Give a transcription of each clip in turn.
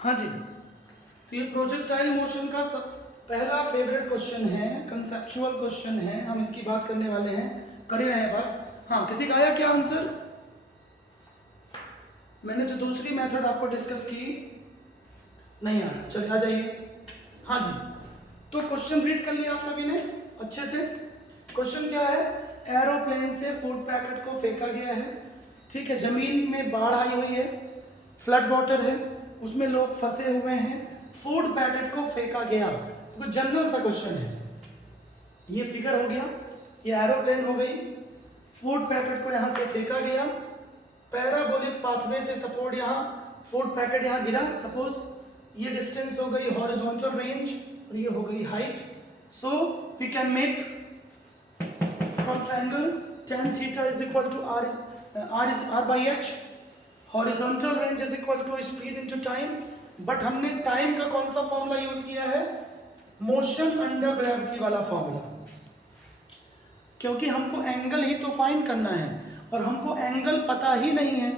हाँ जी, तो ये प्रोजेक्टाइल मोशन का पहला फेवरेट क्वेश्चन है, कंसेप्चुअल क्वेश्चन है, हम इसकी बात करने वाले हैं, कर ही रहे हैं बात। हाँ, किसी का आया क्या आंसर? मैंने जो दूसरी मेथड आपको डिस्कस की नहीं आ रहा, चलिए आ जाइए। हाँ जी, तो क्वेश्चन रीड कर लिया आप सभी ने अच्छे से। क्वेश्चन क्या है? एरोप्लेन से फूड पैकेट को फेंका गया है, ठीक है, जमीन में बाढ़ आई हुई है, फ्लड वाटर है, उसमें लोग फंसे हुए हैं, फूड पैकेट को फेंका गया। तो जनरल सा क्वेश्चन है, ये फिगर हो गया, ये एरोप्लेन हो गई, फूड पैकेट को यहाँ से फेंका गया, पैराबोलिक पाथवे से सपोर्ट यहाँ फूड पैकेट यहाँ गिरा, सपोज ये डिस्टेंस हो गई हॉरिजॉन्टल रेंज और ये हो गई height. So we can make from triangle tan theta is equal to r by h, horizontal range is equal to speed into time. But हमने टाइम का कौन सा फॉर्मूला यूज किया है? मोशन अंडर ग्रेविटी वाला फॉर्मूला, क्योंकि हमको angle ही तो फाइंड करना है और हमको एंगल पता ही नहीं है,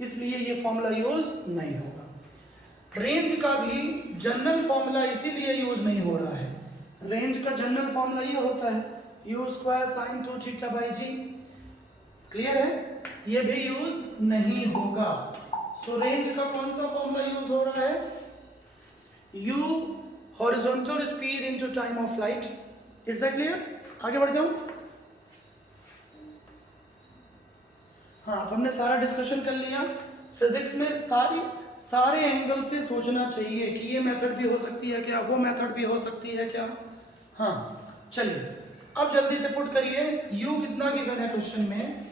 इसलिए ये फॉर्मूला यूज नहीं होगा। रेंज का भी जनरल फॉर्मूला इसीलिए यूज नहीं हो रहा है, रेंज का जनरल फॉर्मूला ये होता है u square sine 2 theta by g. Clear है? ये भी यूज नहीं होगा। सो रेंज का कौन सा फॉर्मूला यूज हो रहा है? u horizontal speed into time of flight. Is that clear? आगे बढ़ जाऊं? हाँ, तो हमने सारा डिस्कशन कर लिया। फिजिक्स में सारे एंगल से सोचना चाहिए कि ये मेथड भी हो सकती है क्या, वो मेथड भी हो सकती है क्या। हाँ, चलिए अब जल्दी से पुट करिए। u कितना गिवन है क्वेश्चन में?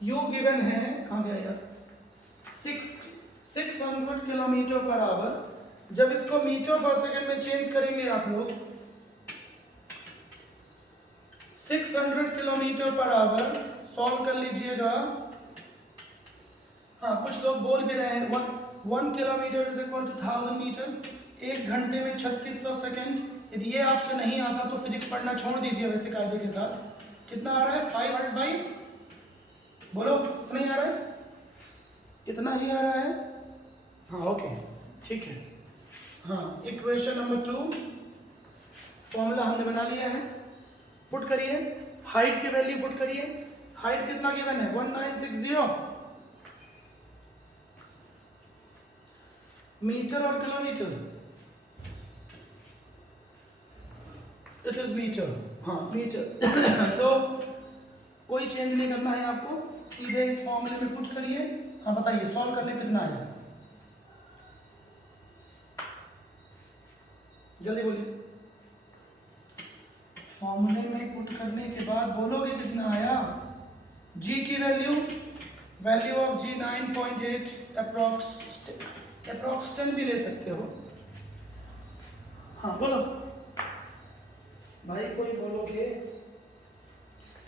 u गिवन है, कहाँ गया यार, 600 किलोमीटर पर आवर। जब इसको मीटर पर सेकंड में चेंज करेंगे आप लोग, 600 किलोमीटर पर आवर सॉल्व कर लीजिएगा। हाँ, कुछ लोग बोल भी रहे हैं 1 kilometre is equal to 1000 metre, 1 घंटे में 3600 सेकेंड। यदि ये आपसे नहीं आता तो फिजिक्स पढ़ना छोड़ दीजिए वैसे कायदे के साथ। कितना आ रहा है? 500 बाई, बोलो इतना ही आ रहा है, इतना ही आ रहा है। हाँ ओके, ठीक है। हाँ, इक्वेशन नंबर 2 फॉर्मूला हमने बना लिया है, पुट करिए। हाइट की वैल्यू पुट करिए। हाइट कितना गिवन है? 1960 मीटर और किलोमीटर, इट इज मीटर। हाँ मीटर। तो कोई चेंज नहीं करना है आपको, सीधे इस फॉर्मूले में पुट करिए। हाँ बताइए, सॉल्व करने में कितना आया? जल्दी बोलिए। फॉर्मूले में पुट करने के बाद बोलोगे कितना आया। g की वैल्यू ऑफ g 9.8, अप्रॉक्स 10 भी ले सकते हो। हाँ बोलो भाई, कोई बोलोगे,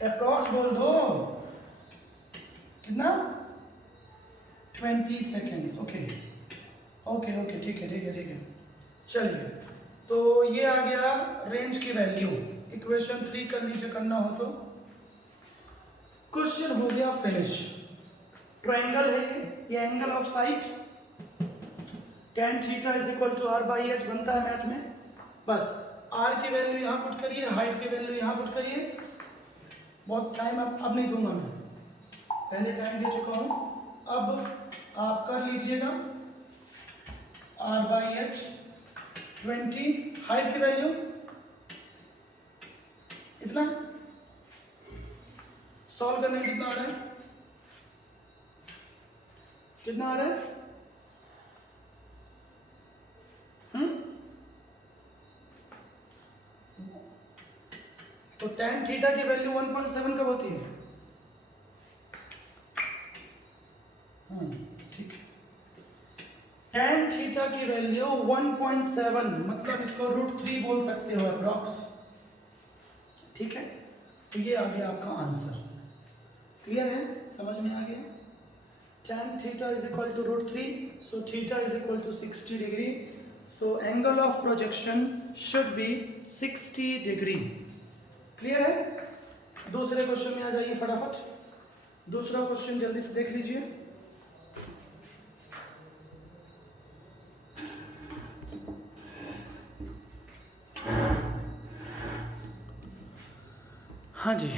अप्रॉक्स बोल दो। कितना? 20 सेकेंड्स। ओके ओके ओके, ठीक है ठीक है ठीक है। चलिए, तो ये आ गया रेंज की वैल्यू। इक्वेशन 3 कर लीजिए, करना हो तो। क्वेश्चन हो गया फिनिश। ट्रायंगल है ये angle of sight, tan theta is equal to r by h बनता है मैथ में। बस r की वैल्यू यहाँ पुट करिए, हाइट की वैल्यू यहाँ पुट करिए। बहुत टाइम अब नहीं दूंगा मैं, पहले टाइम दे चुका हूँ। अब आप कर लीजिएगा r बाई h 20, हाइट की वैल्यू इतना, सॉल्व करने में कितना आ रहा है? कितना आ रहा है? तो tan थीटा की वैल्यू 1.7 कब होती है? ठीक है, tan थीटा की वैल्यू 1.7, मतलब इसको √3 बोल सकते हो अप्रॉक्स। ठीक है, तो ये आ गया आपका आंसर। क्लियर है? समझ में आ गया? tan theta is equal to √3, so theta is equal to 60 degree. So angle of projection should be 60 degree. Clear है? दूसरे क्वेश्चन में आ जाइए फटाफट। दूसरा क्वेश्चन जल्दी से देख लीजिए। हाँ जी,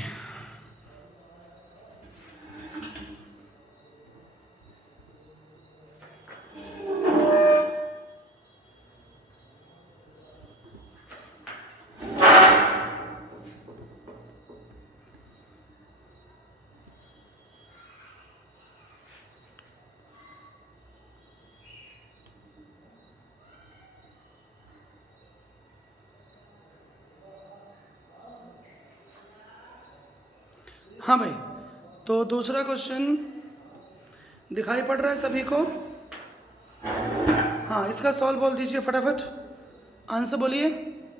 हाँ भाई। तो दूसरा क्वेश्चन दिखाई पड़ रहा है सभी को? हाँ, इसका सॉल्व बोल दीजिए फटाफट, आंसर बोलिए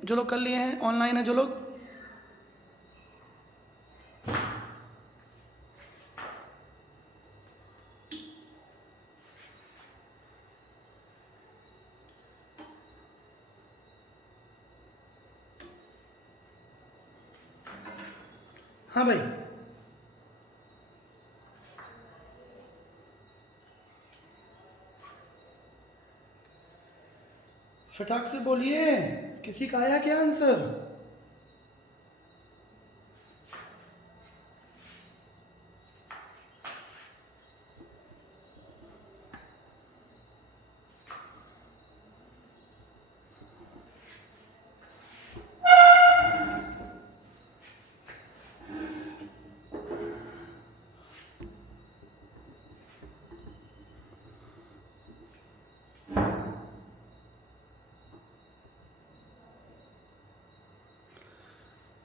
जो लोग कर लिए हैं, ऑनलाइन है जो लोग। हाँ भाई, फटाक से बोलिए, किसी का आया क्या आंसर?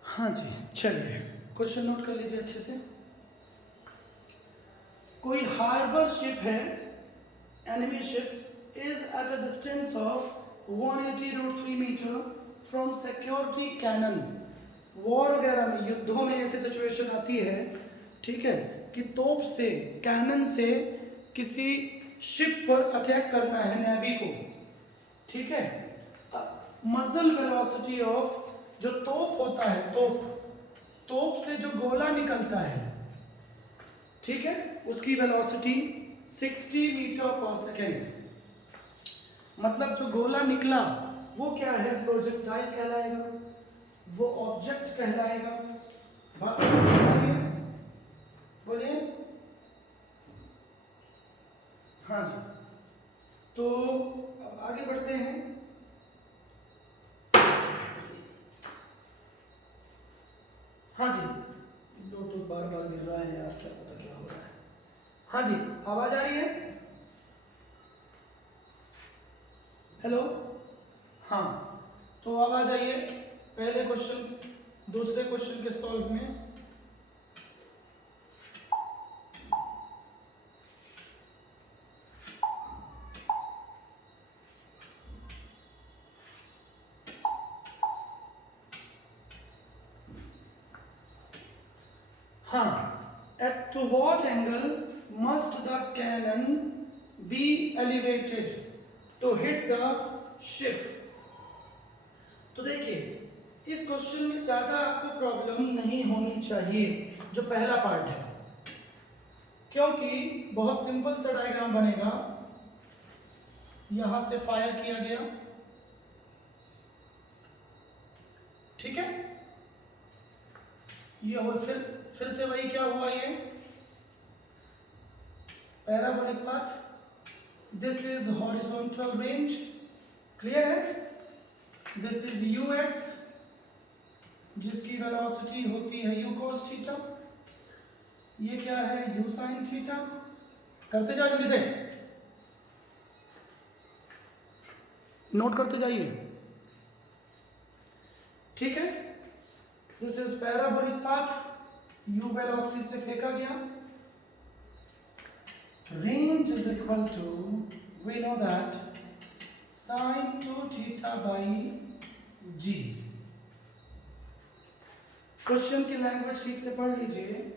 हाँ जी, चलिए क्वेश्चन नोट कर लीजिए अच्छे से। कोई हार्बर शिप है, enemy ship is at a distance of 180.3 metre from security cannon. War वगैरह में, युद्धों में ऐसी सिचुएशन आती है, ठीक है, कि तोप से, कैनन से किसी शिप पर अटैक करना है नेवी को, ठीक है। मजल वेलोसिटी ऑफ, जो तोप होता है, तोप से जो गोला निकलता है, ठीक है, उसकी वेलोसिटी 60 मीटर पर सेकेंड। मतलब जो गोला निकला वो क्या है, प्रोजेक्टाइल कहलाएगा, वो ऑब्जेक्ट कहलाएगा। बात बोलिए, बोलिए। हाँ जी, तो अब आगे बढ़ते हैं। हाँ जी, लोग तो बार बार गिर रहा है यार, क्या पता क्या हो रहा है। हाँ जी, आवाज आ रही है? हेलो, हाँ, तो अब आ जाइए पहले क्वेश्चन, दूसरे क्वेश्चन के सॉल्व में। हाँ, at to what angle must the cannon be elevated to hit the ship? तो देखिए, इस क्वेश्चन में ज्यादा आपको प्रॉब्लम नहीं होनी चाहिए, जो पहला पार्ट है, क्योंकि बहुत सिंपल सा डायग्राम बनेगा। यहां से फायर किया गया, ठीक है, ये और फिर से वही क्या हुआ, ये parabolic path, this is horizontal range, clear है। दिस इज यू एक्स, जिसकी वेलोसिटी होती है यू cos थीटा, ये क्या है, यू साइन थीटा। करते जाओ जल्दी से, नोट करते जाइए, ठीक है। This is parabolic path, u velocity से फेंका गया, range is equal to, we know that, sine 2 theta by g. Question की लैंग्वेज ठीक से पढ़ लीजिए।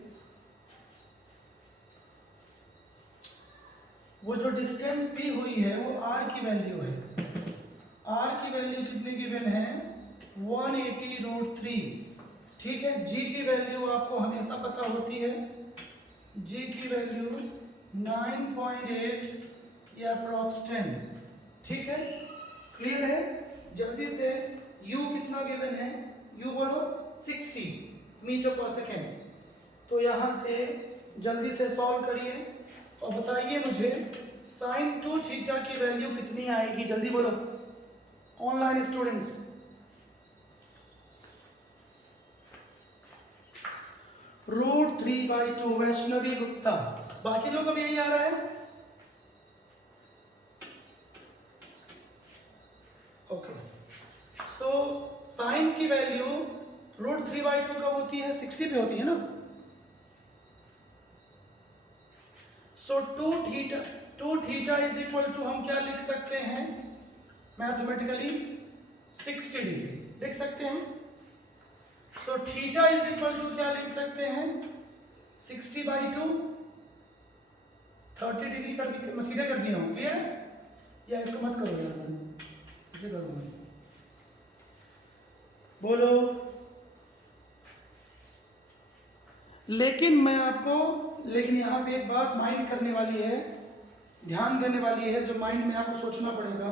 वो जो डिस्टेंस दी हुई है वो आर की वैल्यू है, आर की वैल्यू कितने गिवन है, 180√3, ठीक है। जी की वैल्यू आपको हमेशा पता होती है, जी की वैल्यू 9.8 या अप्रॉक्स 10, ठीक है, क्लियर है। जल्दी से यू कितना गिवन है, यू बोलो 60, मीटर पर सेकेंड। तो यहाँ से जल्दी से सॉल्व करिए और बताइए मुझे साइन 2 थीटा की वैल्यू कितनी आएगी, जल्दी बोलो ऑनलाइन स्टूडेंट्स। √3/2 वैष्णवी गुप्ता, बाकी लोग अब यही आ रहा है। ओके, सो साइन की वैल्यू √3/2 कब होती है, 60 पे होती है ना। सो 2 थीटा इज इक्वल टू हम क्या लिख सकते हैं मैथमेटिकली 60 डिग्री लिख सकते हैं। So theta is equal to क्या लिख सकते हैं 60/2, 30 डिग्री कर दी, मैं सीधे कर दिया हूँ, क्लियर है। या इसको मत करो यार, मैं इसे करूँगा, बोलो। लेकिन यहाँ पे एक बात माइंड करने वाली है, ध्यान देने वाली है, जो माइंड में आपको सोचना पड़ेगा।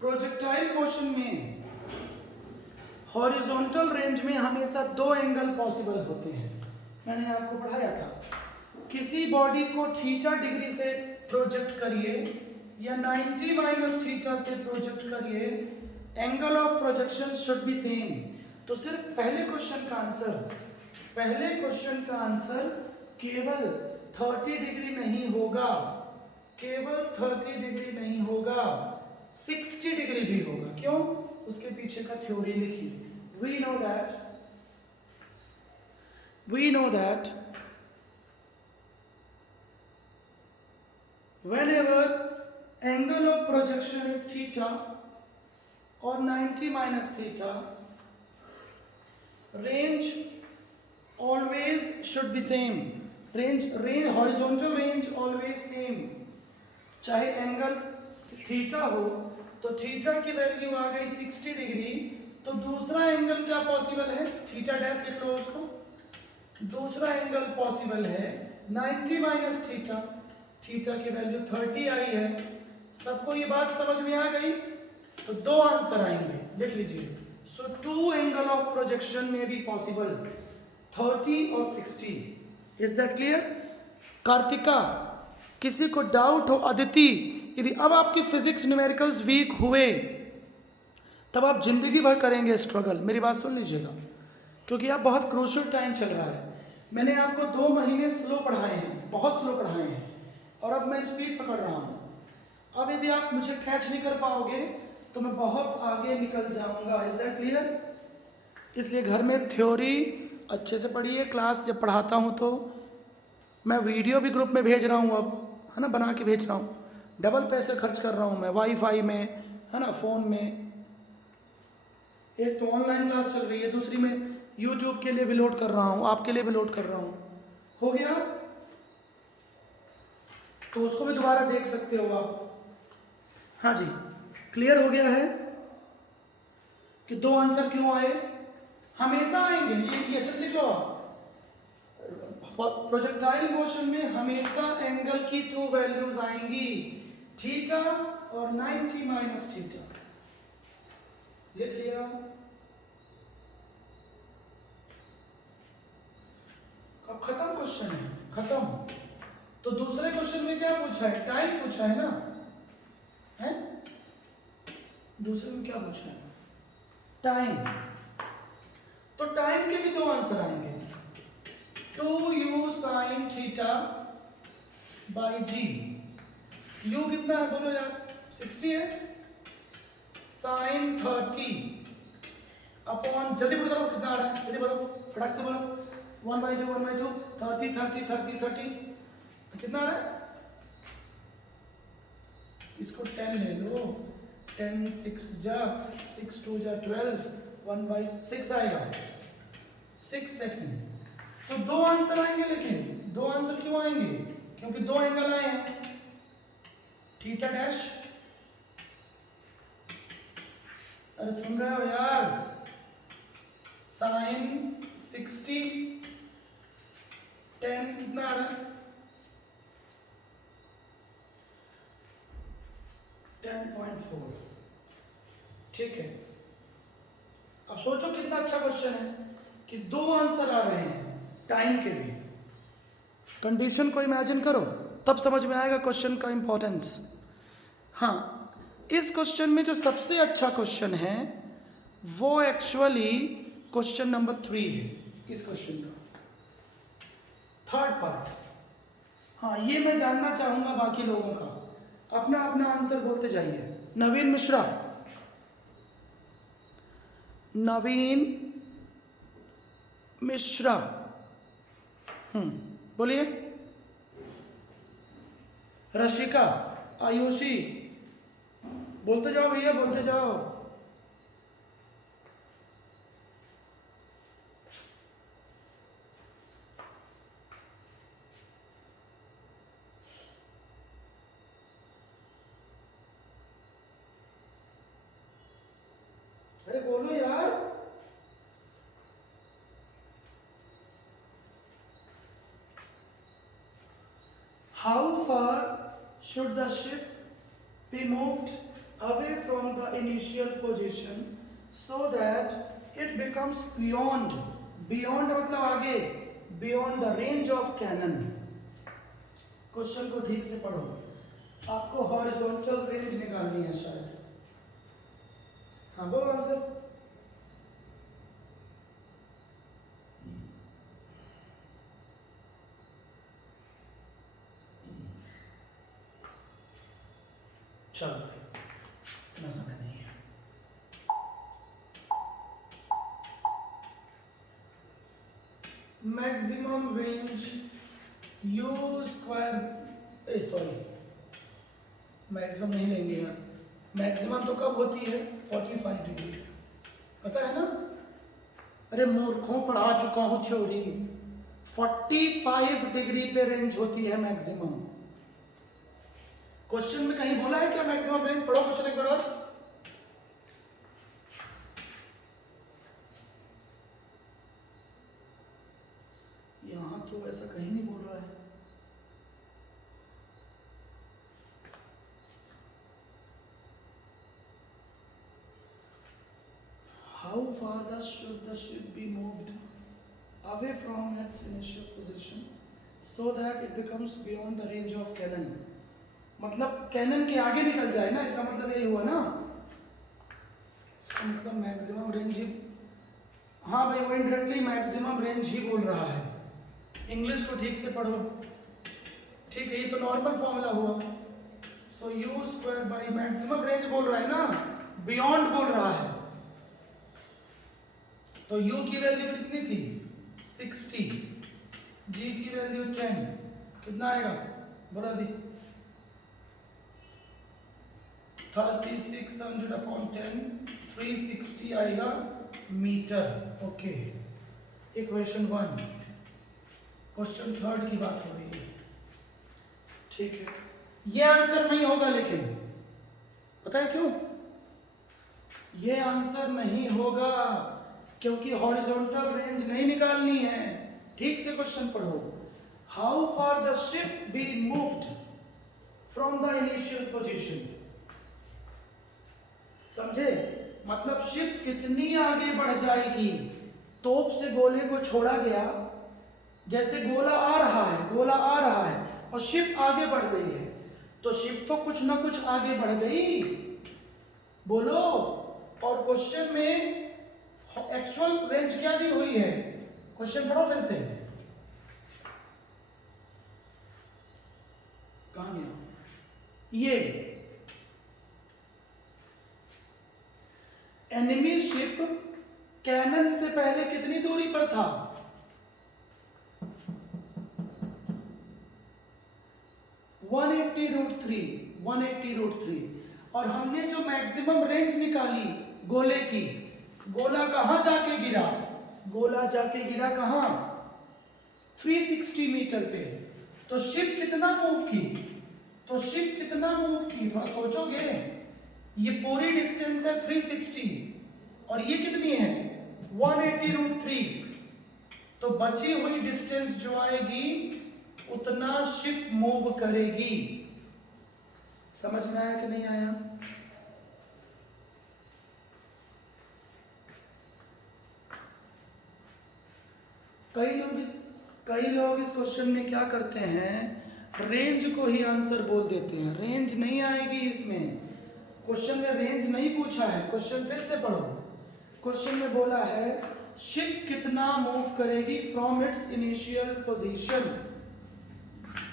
प्रोजेक्टाइल मोशन में हॉरिजॉन्टल रेंज में हमेशा 2 एंगल पॉसिबल होते हैं, मैंने आपको पढ़ाया था। किसी बॉडी को थीटा डिग्री से प्रोजेक्ट करिए या 90 - थीटा से प्रोजेक्ट करिए, angle of projection should B same. तो सिर्फ पहले क्वेश्चन का आंसर केवल 30 डिग्री नहीं होगा, केवल 30 डिग्री नहीं होगा, 60 डिग्री भी होगा। क्यों? उसके पीछे का थ्योरी लिखिए। we know that whenever angle of projection is theta or 90 - theta, range always should be same, range horizontal range always same। चाहे एंगल थीटा हो तो थीटा की वैल्यू आ गई 60 डिग्री, तो दूसरा एंगल क्या पॉसिबल है, थीटा डैश लिख लो उसको। दूसरा एंगल पॉसिबल है 90 - थीटा, थीटा की वैल्यू 30 आई है। सबको ये बात समझ में आ गई? तो 2 आंसर आएंगे, लिख लीजिए। सो 2 एंगल ऑफ प्रोजेक्शन में भी पॉसिबल, 30 और 60। Is that clear? कार्तिका, किसी को डाउट हो? अदिति, यदि अब आपकी फिजिक्स न्यूमेरिकल्स वीक हुए तब आप जिंदगी भर करेंगे स्ट्रगल, मेरी बात सुन लीजिएगा, क्योंकि अब बहुत क्रूशियल टाइम चल रहा है। मैंने आपको 2 महीने स्लो पढ़ाए हैं, बहुत स्लो पढ़ाए हैं, और अब मैं स्पीड पकड़ रहा हूँ। अब यदि आप मुझे कैच नहीं कर पाओगे तो मैं बहुत आगे निकल जाऊंगा। Is that clear? इसलिए घर में थ्योरी अच्छे से पढ़िए, क्लास जब पढ़ाता हूँ तो मैं वीडियो भी ग्रुप में भेज रहा हूँ, अब है ना, बना के भेज रहा हूँ। डबल पैसे खर्च कर रहा हूँ मैं, वाईफाई में, है ना, फ़ोन में। एक तो ऑनलाइन क्लास चल रही है, दूसरी में यूट्यूब के लिए भी लोड कर रहा हूँ, आपके लिए भी लोड कर रहा हूँ। हो गया? तो उसको भी दोबारा देख सकते हो आप। हाँ जी, क्लियर हो गया है कि 2 आंसर क्यों आए? हमेशा आएंगे, ये अच्छे से लिख लो आप। प्रोजेक्टाइल मोशन में हमेशा एंगल की 2 वैल्यूज आएंगी, थीटा और 90 - थीटा। लिख लिया? अब खत्म क्वेश्चन है, खत्म। तो दूसरे क्वेश्चन में क्या पूछा है? टाइम पूछा है ना, है? दूसरे में क्या पूछा है? टाइम। तो टाइम के भी 2 आंसर आएंगे, 2u sin theta by g. u कितना है बोलो यार? 60 है। sin 30 अपॉन, जल्दी बोलो करो कितना आ रहा है, जल्दी बोलो, फटाक से बोलो। 1/2 1/2 30 30 30 30 कितना आ रहा है? इसको 10 ले लो, 10 6 जा 6 2 जा 12, 1/6 आएगा, 6 सेकेंड। तो 2 आंसर आएंगे, लेकिन 2 आंसर क्यों आएंगे? क्योंकि 2 एंगल आए हैं, थीटा डैश। अरे सुन रहे हो यार? साइन 60 10 कितना आ रहा है? 10.4। ठीक है, अब सोचो कितना अच्छा क्वेश्चन है। कि दो आंसर आ रहे हैं टाइम के भी। कंडीशन को इमेजिन करो, तब समझ में आएगा क्वेश्चन का इंपॉर्टेंस। हाँ, इस क्वेश्चन में जो सबसे अच्छा क्वेश्चन है वो एक्चुअली क्वेश्चन नंबर 3 है, इस क्वेश्चन का थर्ड पार्ट। हाँ, ये मैं जानना चाहूंगा बाकी लोगों का, अपना अपना आंसर बोलते जाइए। नवीन मिश्रा, नवीन मिश्रा, बोलिए। रशिका, आयुषी, बोलते जाओ भैया, बोलते जाओ। अरे बोलो यार। How far should the ship be moved away from the initial position so that it becomes beyond मतलब आगे, beyond the range of cannon? Question को ठीक से पढ़ो, आपको हॉरिजॉन्टल रेंज निकालनी है शायद। हाँ बोलो आंसर। चलो, इतना समय नहीं है। Maximum range you square, sorry maximum नहीं लेंगे यार। मैक्सिमम तो कब होती है? 45 डिग्री, पता है ना? अरे मूर्खों, पढ़ा चुका हूं थ्योरी। 45 डिग्री पे रेंज होती है मैक्सिमम। क्वेश्चन में कहीं बोला है क्या मैक्सिमम रेंज? पढ़ो क्वेश्चन एक बार और। यहां तो ऐसा कहीं नहीं बोल रहा है। How far should the ship be moved away from its initial position so that it becomes beyond the range of cannon? मतलब कैनन के आगे निकल जाए ना, इसका मतलब यही हुआ ना। इसका मतलब मैक्सिमम रेंज ही, हाँ भाई वो इनडायरेक्टली मैक्सिमम रेंज ही बोल रहा है। इंग्लिश को ठीक से पढ़ो, ठीक है? ये तो नॉर्मल फॉर्मूला हुआ। So you square by maximum range बोल रहा है ना, बियॉन्ड बोल रहा है। तो u की वैल्यू कितनी थी? 60, g की वैल्यू 10, कितना आएगा बता दी? 3600 अपॉन 10, 360 आएगा मीटर। Okay, equation 1। क्वेश्चन 3 की बात हो रही है, ठीक है? ये आंसर नहीं होगा, लेकिन पता है क्यों? ये आंसर नहीं होगा क्योंकि हॉरिजॉन्टल रेंज नहीं निकालनी है। ठीक से क्वेश्चन पढ़ो। How far the ship be moved from the initial position, समझे? मतलब शिप कितनी आगे बढ़ जाएगी। तोप से गोले को छोड़ा गया, जैसे गोला आ रहा है, गोला आ रहा है और शिप आगे बढ़ गई है, तो शिप तो कुछ ना कुछ आगे बढ़ गई, बोलो। और क्वेश्चन में एक्चुअल रेंज क्या दी हुई है? क्वेश्चन पढ़ो फिर से। कहां गया ये? एनिमी शिप कैनन से पहले कितनी दूरी पर था? 180√3। और हमने जो मैक्सिमम रेंज निकाली गोले की, गोला कहां जाके गिरा? गोला जाके गिरा कहां? 360 मीटर पे। तो शिप कितना मूव की? तो शिप कितना मूव की थोड़ा सोचोगे। ये पूरी डिस्टेंस है 360 और ये कितनी है? 180√3। तो बची हुई डिस्टेंस जो आएगी उतना शिप मूव करेगी। समझ में आया कि नहीं आया? कई लोग इस क्वेश्चन में क्या करते हैं, रेंज को ही आंसर बोल देते हैं। रेंज नहीं आएगी इसमें, क्वेश्चन में रेंज नहीं पूछा है। क्वेश्चन फिर से पढ़ो। क्वेश्चन में बोला है शिप कितना मूव करेगी from its initial position.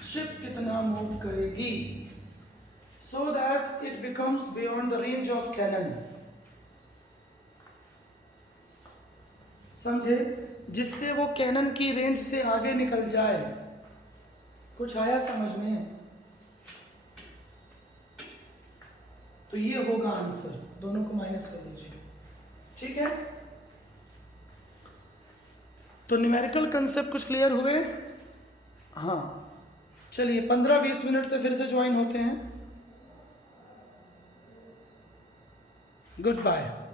Ship कितना मूव करेगी so that it becomes beyond the range of cannon. समझे? जिससे वो कैनन की रेंज से आगे निकल जाए। कुछ आया समझ में? तो ये होगा आंसर, दोनों को माइनस कर लीजिए, ठीक है। तो न्यूमेरिकल कंसेप्ट कुछ क्लियर हुए? हाँ, चलिए 15-20 मिनट से फिर से ज्वाइन होते हैं। Good bye.